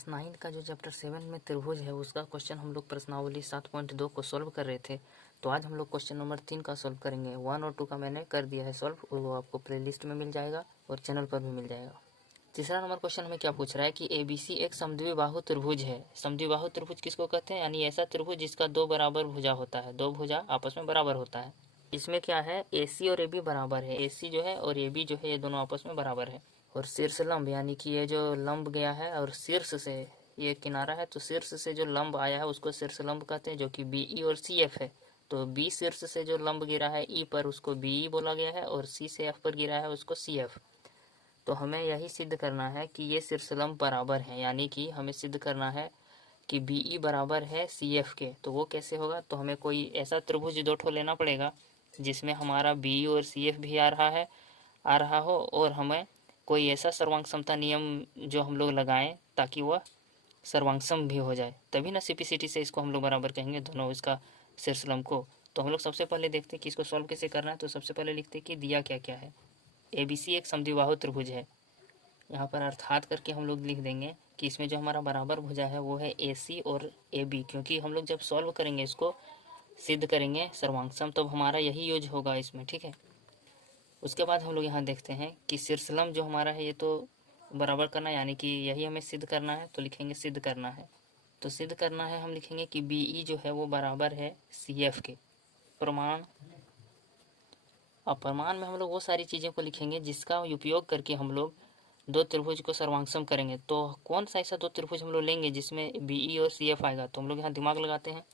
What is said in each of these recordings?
Class 9 का जो chapter 7 में त्रिभुज है उसका क्वेश्चन हम लोग प्रश्नावली 7.2 को सॉल्व कर रहे थे। तो आज हम लोग क्वेश्चन नंबर 3 का सॉल्व करेंगे। 1 और 2 का मैंने कर दिया है सॉल्व, वो आपको प्लेलिस्ट में मिल जाएगा और चैनल पर भी मिल जाएगा। तीसरा नंबर क्वेश्चन हमें क्या पूछ रहा है कि ABC एक समद्विबाहु त्रिभुज है। समद्विबाहु त्रिभुज किसको कहते हैं? यानी ऐसा त्रिभुज जिसका दो बराबर भुजा होता है, दो भुजा आपस में बराबर होता है। इसमें क्या है, AC और AB बराबर है, AC जो है और AB जो है ये दोनों आपस में बराबर है। और शीर्ष लंब यानी कि ये जो लंब गया है और शीर्ष से ये किनारा है, तो शीर्ष से जो लंब आया है उसको शीर्ष लंब कहते हैं, जो कि BE और CF है। तो B शीर्ष से जो लंब गिरा है E पर उसको BE बोला गया है और C से F पर गिरा है उसको CF। तो हमें यही सिद्ध करना है कि ये शीर्ष लंब बराबर है, यानी कि हमें सिद्ध करना है कि BE बराबर है CF के। तो वो कैसे होगा? तो हमें कोई ऐसा त्रिभुज दो ठो लेना पड़ेगा जिसमें हमारा BE और CF भी आ रहा हो और हमें कोई ऐसा सर्वांग समता नियम जो हम लोग लगाएं ताकि वह सर्वांग सम भी हो जाए, तभी ना CPCT से इसको हम लोग बराबर कहेंगे दोनों इसका शीर्ष लंब को। तो हम लोग सबसे पहले देखते हैं कि इसको सॉल्व कैसे करना है। तो सबसे पहले लिखते हैं कि दिया क्या क्या है। ABC एक समद्विबाहु त्रिभुज है। यहाँ पर अर्थात करके हम लोग लिख देंगे कि इसमें जो हमारा बराबर भुजा है वो है AC और AB, क्योंकि हम लोग जब सॉल्व करेंगे इसको सिद्ध करेंगे सर्वांग सम, तब हमारा यही यूज होगा इसमें, ठीक है। उसके बाद हम लोग यहाँ देखते हैं कि शीर्षलंब जो हमारा है ये तो बराबर करना, यानी कि यही हमें सिद्ध करना है। तो लिखेंगे सिद्ध करना है। तो सिद्ध करना है हम लिखेंगे कि BE जो है वो बराबर है CF के। प्रमाण। अब प्रमाण में हम लोग वो सारी चीज़ों को लिखेंगे जिसका उपयोग करके हम लोग दो त्रिभुज को सर्वांगसम करेंगे। तो कौन सा ऐसा दो त्रिभुज हम लोग लेंगे जिसमें BE और CF आएगा? तो हम लोग यहाँ दिमाग लगाते हैं।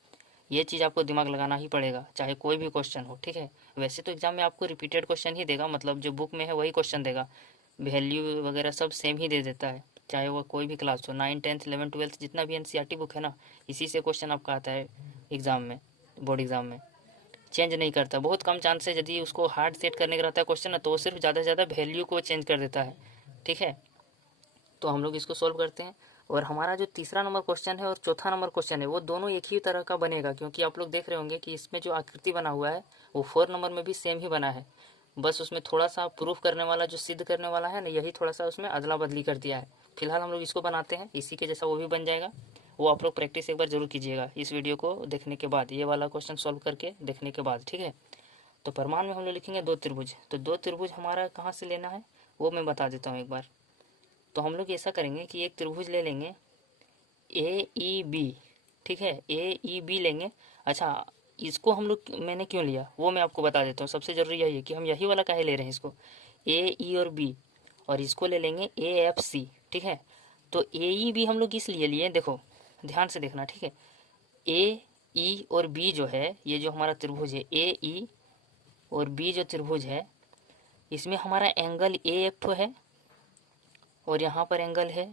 ये चीज़ आपको दिमाग लगाना ही पड़ेगा चाहे कोई भी क्वेश्चन हो, ठीक है। वैसे तो एग्जाम में आपको रिपीटेड क्वेश्चन ही देगा, मतलब जो बुक में है वही क्वेश्चन देगा, वैल्यू वगैरह सब सेम ही दे देता है, चाहे वो कोई भी क्लास हो, 9, 10, 11, 12 जितना भी NCERT बुक है ना, इसी से क्वेश्चन आपका आता है एग्ज़ाम में, बोर्ड एग्ज़ाम में चेंज नहीं करता। बहुत कम चांस है, यदि उसको हार्ड सेट करने का रहता है क्वेश्चन ना, तो वो सिर्फ ज़्यादा से ज़्यादा वैल्यू को चेंज कर देता है, ठीक है। तो हम लोग इसको सॉल्व करते हैं। और हमारा जो तीसरा नंबर क्वेश्चन है और चौथा नंबर क्वेश्चन है वो दोनों एक ही तरह का बनेगा, क्योंकि आप लोग देख रहे होंगे कि इसमें जो आकृति बना हुआ है वो 4 नंबर में भी सेम ही बना है। बस उसमें थोड़ा सा प्रूफ करने वाला जो सिद्ध करने वाला है ना, यही थोड़ा सा उसमें अदला बदली कर दिया है। फिलहाल हम लोग इसको बनाते हैं, इसी के जैसा वो भी बन जाएगा। वो आप लोग प्रैक्टिस एक बार जरूर कीजिएगा इस वीडियो को देखने के बाद, ये वाला क्वेश्चन सॉल्व करके देखने के बाद, ठीक है। तो प्रमाण में हम लोग लिखेंगे दो त्रिभुज। तो दो त्रिभुज हमारा कहाँ से लेना है वो मैं बता देता हूँ एक बार। तो हम लोग ऐसा करेंगे कि एक त्रिभुज ले लेंगे AEB, ठीक है, AEB लेंगे। अच्छा, इसको हम लोग मैंने क्यों लिया वो मैं आपको बता देता हूँ। सबसे ज़रूरी यही है कि हम यही वाला काहे ले रहे हैं इसको, AE और B, और इसको ले लेंगे AFC, ठीक है। तो AEB हम लोग इसलिए लिए, देखो ध्यान से देखना, ठीक है। AE और B जो है, ये जो हमारा त्रिभुज है AE और B जो त्रिभुज है, इसमें हमारा एंगल A एक ठो है और यहाँ पर एंगल है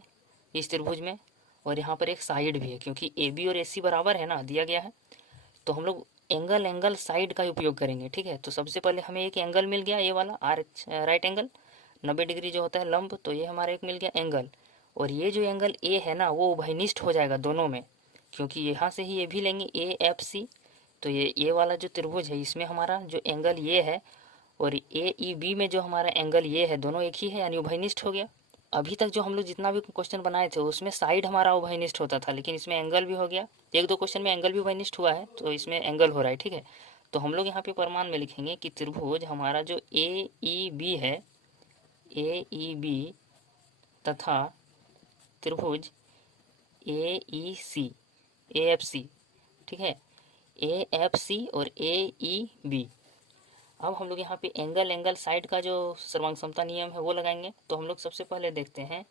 इस त्रिभुज में, और यहाँ पर एक साइड भी है, क्योंकि AB और AC बराबर है ना, दिया गया है। तो हम लोग एंगल साइड का उपयोग करेंगे, ठीक है। तो सबसे पहले हमें एक एंगल मिल गया, ये वाला राइट एंगल 90 डिग्री जो होता है लंब, तो ये हमारा एक मिल गया एंगल। और ये जो एंगल A है ना वो उभयनिष्ठ हो जाएगा दोनों में, क्योंकि यहाँ से ही ये भी लेंगे AFC। तो ये वाला जो त्रिभुज है इसमें हमारा जो एंगल ये है और AEB में जो हमारा एंगल ये है, दोनों एक ही है, यानी उभयनिष्ठ हो गया। अभी तक जो हम लोग जितना भी क्वेश्चन बनाए थे उसमें साइड हमारा उभयनिष्ठ होता था, लेकिन इसमें एंगल भी हो गया। एक दो क्वेश्चन में एंगल भी उभयनिष्ठ हुआ है, तो इसमें एंगल हो रहा है, ठीक है। तो हम लोग यहाँ पे प्रमाण में लिखेंगे कि त्रिभुज हमारा जो AEB है, AEB तथा त्रिभुज AEC, AFC, ठीक है, AFC और AEB। अब हम लोग यहाँ पे एंगल साइड का जो सर्वांग समता नियम है वो लगाएंगे। तो हम लोग सबसे पहले देखते हैं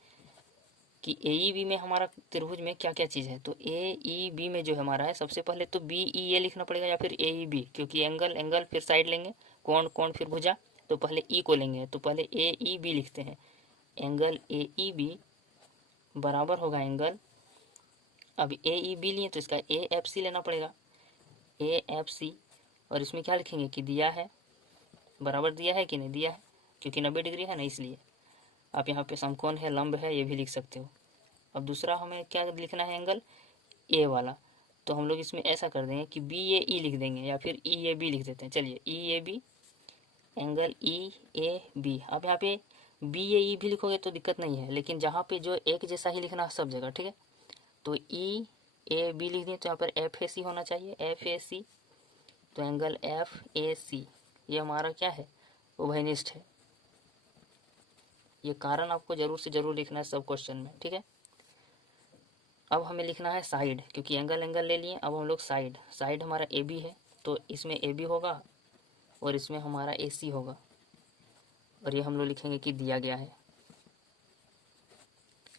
कि AEB में हमारा त्रिभुज में क्या क्या चीज़ है। तो AEB में जो हमारा है, सबसे पहले तो BE लिखना पड़ेगा या फिर AEB, क्योंकि एंगल फिर साइड लेंगे, कोण फिर भुजा, तो पहले E को लेंगे। तो पहले AEB लिखते हैं, एंगल AEB बराबर होगा एंगल, अब AEB लिए तो इसका AFC लेना पड़ेगा, AFC। और इसमें क्या लिखेंगे कि दिया है, बराबर दिया है कि नहीं दिया है, क्योंकि 90 डिग्री है ना, इसलिए आप यहाँ पे समकोण है, लंब है, ये भी लिख सकते हो। अब दूसरा हमें क्या लिखना है, एंगल A वाला। तो हम लोग इसमें ऐसा कर देंगे कि BAE लिख देंगे या फिर EAB लिख देते हैं। चलिए EAB, एंगल EAB। अब यहाँ पे BAE भी लिखोगे तो दिक्कत नहीं है, लेकिन जहाँ पे जो एक जैसा ही लिखना है सब जगह, ठीक है। तो ई ए बी लिख दिए, तो यहाँ पर एफ ए सी होना चाहिए, एफ ए सी। तो एंगल एफ ए सी ये हमारा क्या है, उभयनिष्ठ है। ये कारण आपको जरूर से जरूर लिखना है सब क्वेश्चन में, ठीक है। अब हमें लिखना है साइड, क्योंकि एंगल एंगल ले लिए, अब हम लोग साइड, साइड हमारा ए बी है, तो इसमें ए बी होगा और इसमें हमारा ए सी होगा, और ये हम लोग लिखेंगे कि दिया गया है।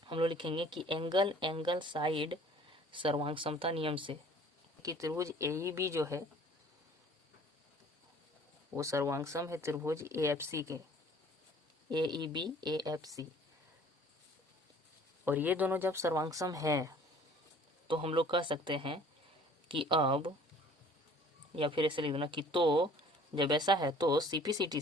हम लोग लिखेंगे कि एंगल एंगल साइड सर्वांग समता नियम से कि त्रिभुज ए ई बी जो है वो सर्वांगसम है त्रिभुज ए एफ सी के, ए E B A F C. और ये दोनों जब सर्वांगसम है तो हम लोग कह सकते हैं कि अब, या फिर ऐसे लिख देना कि तो जब ऐसा है तो सीपीसीटी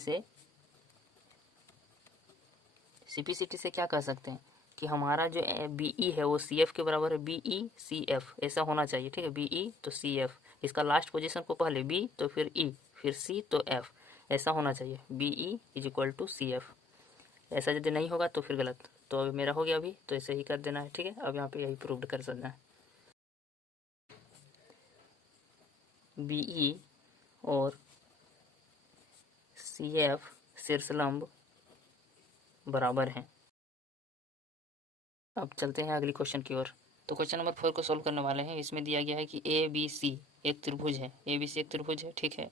से क्या कह सकते हैं कि हमारा जो बीई है वो सी एफ के बराबर है, बीई सी एफ ऐसा होना चाहिए, ठीक है। बीई तो सी एफ, इसका लास्ट पोजीशन को पहले बी तो फिर ई फिर सी तो एफ, ऐसा होना चाहिए, BE is equal to C F. ऐसा यदि नहीं होगा तो फिर गलत। तो अभी मेरा हो गया अभी, तो ऐसे ही कर देना है, ठीक है। अब यहाँ पे यही प्रूव कर सकना है, बीई और सी एफ शीर्षलंब बराबर हैं। अब चलते हैं अगली क्वेश्चन की ओर। तो क्वेश्चन नंबर 4 को सोल्व करने वाले हैं। इसमें दिया गया है कि ए बी सी एक त्रिभुज है, ए बी सी एक त्रिभुज है, ठीक है,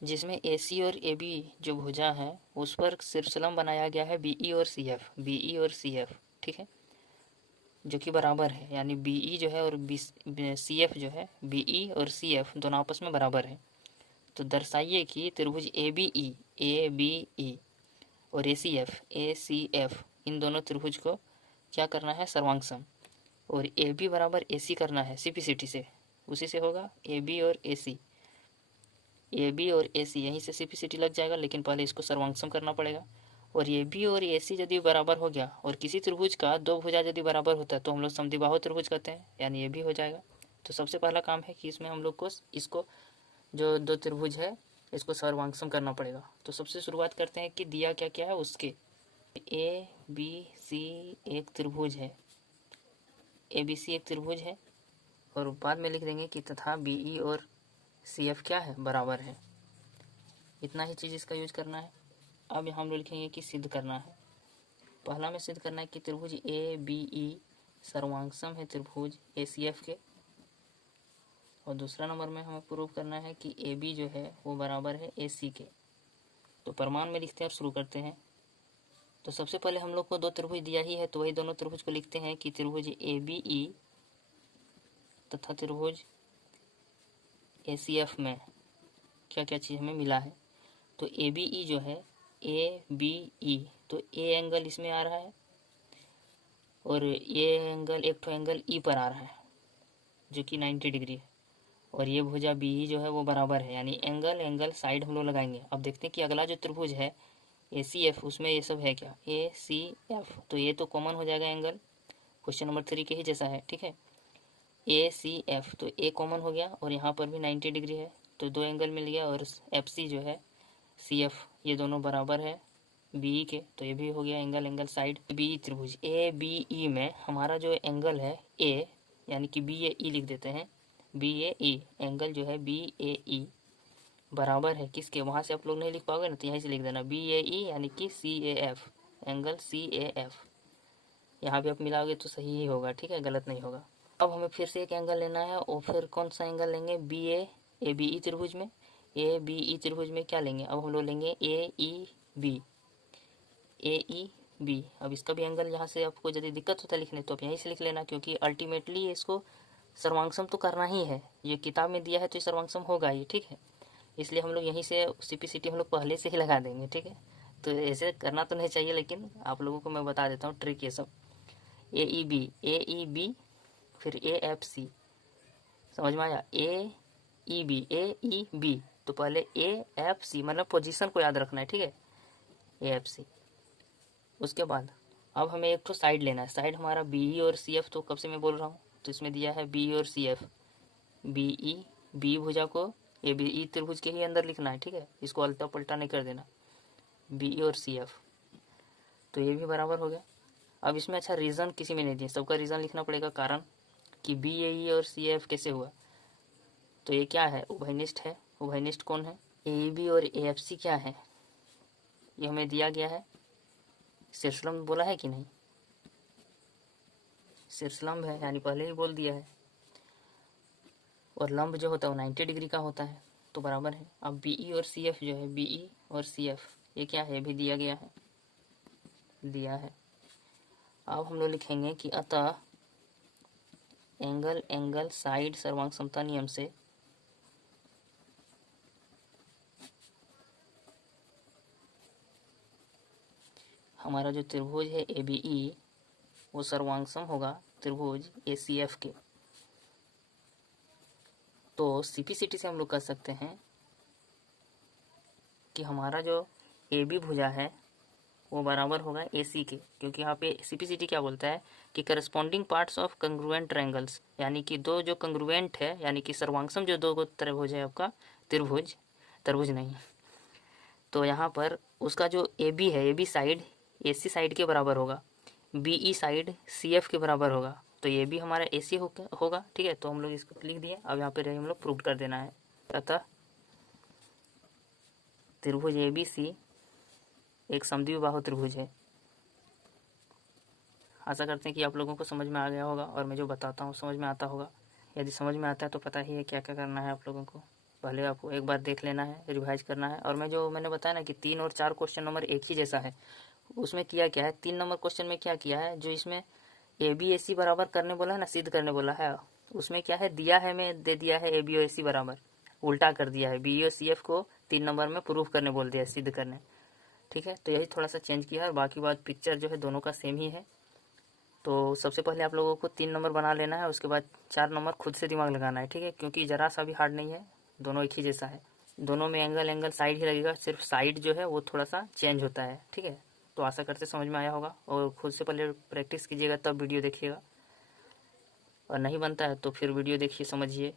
जिसमें ए सी और ए बी जो भुजा है उस पर शीर्षलंब बनाया गया है बीई और सी एफ, बीई और सी एफ, ठीक है, जो कि बराबर है, यानी बीई जो है और सी एफ जो है, बीई और सी एफ दोनों आपस में बराबर है। तो दर्शाइए कि त्रिभुज ए बी ई और ए सी एफ इन दोनों त्रिभुज को क्या करना है, सर्वांगसम, और ए बी बराबर ए सी करना है सीपीसीटी से, उसी से होगा ए बी और ए सी, ए बी और ए सी यहीं से सीपीसीटी लग जाएगा, लेकिन पहले इसको सर्वांगसम करना पड़ेगा। और ए बी और ए सी यदि बराबर हो गया और किसी त्रिभुज का दो भुजा यदि बराबर होता है तो हम लोग समद्विबाहु त्रिभुज कहते हैं, यानी ये भी हो जाएगा। तो सबसे पहला काम है कि इसमें हम लोग को इसको जो दो त्रिभुज है इसको सर्वांगसम करना पड़ेगा। तो सबसे शुरुआत करते हैं कि दिया क्या क्या है उसके। ए बी सी एक त्रिभुज है, ए बी सी एक त्रिभुज है, और बाद में लिख देंगे कि तथा बीई और सी एफ क्या है, बराबर है। इतना ही चीज़ इसका यूज करना है। अब हम लोग लिखेंगे कि सिद्ध करना है। पहला में सिद्ध करना है कि त्रिभुज ए बी ई सर्वांगसम है त्रिभुज ए सी एफ के, और दूसरा नंबर में हमें प्रूव करना है कि ए बी जो है वो बराबर है ए सी के। तो प्रमाण में लिखते हैं और शुरू करते हैं। तो सबसे पहले हम लोग को दो त्रिभुज दिया ही है, तो वही दोनों त्रिभुज को लिखते हैं कि त्रिभुज ए बी ई तथा त्रिभुज ए सी एफ में क्या क्या चीज़ हमें मिला है। तो ए बी ई जो है ए बी ई, तो ए एंगल इसमें आ रहा है और ये एंगल एक तो एंगल ई पर आ रहा है जो कि 90 डिग्री है, और ये भुजा बी ई जो है वो बराबर है, यानी एंगल एंगल साइड हम लोग लगाएंगे। अब देखते हैं कि अगला जो त्रिभुज है ए सी एफ उसमें ये सब है क्या, ए सी एफ, तो ये तो कॉमन हो जाएगा एंगल, क्वेश्चन नंबर 3 के ही जैसा है, ठीक है। ए सी एफ, तो ए कॉमन हो गया और यहाँ पर भी 90 डिग्री है, तो दो एंगल मिल गया, और एफ सी जो है सी एफ ये दोनों बराबर है बी ई के, तो ये भी हो गया एंगल एंगल साइड। बी त्रिभुज ए बी ई में हमारा जो एंगल है ए, यानी कि बी ए ई लिख देते हैं, बी ए ई एंगल जो है बी ए ई बराबर है किसके, वहाँ से आप लोग नहीं लिख पाओगे ना, तो यहीं से लिख देना बी ए ई, यानी कि C A F, angle C A F. यहाँ भी आप मिलाओगे तो सही ही होगा, ठीक है, गलत नहीं होगा। अब हमें फिर से एक एंगल लेना है, और फिर कौन सा एंगल लेंगे, बी ए बी ई त्रिभुज में, ए बी ई त्रिभुज में क्या लेंगे, अब हम लोग लेंगे ए ई बी, ए ई बी। अब इसका भी एंगल यहाँ से आपको यदि दिक्कत होता है लिखने तो आप यहीं से लिख लेना, क्योंकि अल्टीमेटली इसको सर्वांगसम तो करना ही है, ये किताब में दिया है तो ये सर्वांगसम होगा ही, ठीक है। इसलिए हम लोग यहीं से सीपीसीटी हम लोग पहले से ही लगा देंगे, ठीक है। तो ऐसे करना तो नहीं चाहिए, लेकिन आप लोगों को मैं बता देता हूँ ट्रिक ये सब। ए ई बी फिर ए एफ सी, समझ में आया, ए ई बी, तो पहले ए एफ सी मतलब पोजीशन को याद रखना है, ठीक है, ए एफ सी। उसके बाद अब हमें एक तो साइड लेना है, साइड हमारा बी ई और सी एफ, तो कब से मैं बोल रहा हूँ, तो इसमें दिया है बी और C F, B E B भुजा को ए बी ई त्रिभुज के ही अंदर लिखना है, ठीक है, इसको अल्टा पल्टा नहीं कर देना, बी ई और सी एफ, तो ये भी बराबर हो गया। अब इसमें अच्छा रीज़न किसी में नहीं दिया, सबका रीज़न लिखना पड़ेगा, कारण कि BAE और CF कैसे हुआ। तो ये क्या है, उभयनिष्ठ है। उभयनिष्ठ कौन है, AEB और AFC क्या है, ये हमें दिया गया है। शीर्षलंब बोला है कि नहीं, शीर्षलंब है, यानी पहले ही बोल दिया है। और लंब जो होता है वो 90 डिग्री का होता है, तो बराबर है। अब BE और CF जो है, BE और CF ये क्या है, भी दिया गया है, दिया है। अब हम लोग लिखेंगे कि अतः एंगल साइड सर्वांग समता नियम से हमारा जो त्रिभुज है ABE वो सर्वांगसम होगा त्रिभुज ACF के। तो CPCT से हम लोग कह सकते हैं कि हमारा जो AB भुजा है वो बराबर होगा AC के, क्योंकि यहाँ पे CPCT क्या बोलता है कि corresponding parts of congruent triangles, यानी कि दो जो कंग्रुएंट है, यानी कि सर्वांगसम जो दो त्रिभुज है आपका, त्रिभुज नहीं, तो यहाँ पर उसका जो AB है, AB साइड AC साइड के बराबर होगा, BE साइड CF के बराबर होगा, तो ये भी हमारा AC होगा। ठीक है, तो हम लोग इसको लिख दिए। अब यहाँ पे हम लोग प्रूव कर देना है। अतः त्रिभुज ABC एक समद्विबाहु त्रिभुज है। आशा करते हैं कि आप लोगों को समझ में आ गया होगा और मैं जो बताता हूँ समझ में आता होगा। यदि समझ में आता है तो पता ही है क्या क्या करना है आप लोगों को। पहले आपको एक बार देख लेना है, रिवाइज करना है। और मैंने बताया ना कि 3 और 4 क्वेश्चन नंबर एक ही जैसा है, उसमें किया क्या है, 3 नंबर क्वेश्चन में क्या किया है, जो इसमें ABAC बराबर करने बोला है ना, सिद्ध करने बोला है, उसमें क्या है दिया है, मैं दे दिया है AB और AC बराबर, उल्टा कर दिया है, BE और CF को 3 नंबर में प्रूफ करने बोल दिया है, सिद्ध करने। ठीक है, तो यही थोड़ा सा चेंज किया है, बाकी बात पिक्चर जो है दोनों का सेम ही है। तो सबसे पहले आप लोगों को 3 नंबर बना लेना है, उसके बाद 4 नंबर खुद से दिमाग लगाना है। ठीक है, क्योंकि ज़रा सा भी हार्ड नहीं है, दोनों एक ही जैसा है, दोनों में एंगल साइड ही लगेगा, सिर्फ साइड जो है वो थोड़ा सा चेंज होता है। ठीक है, तो आशा करते समझ में आया होगा, और खुद से पहले प्रैक्टिस कीजिएगा तब वीडियो देखिएगा, और नहीं बनता है तो फिर वीडियो देखिए, समझिए।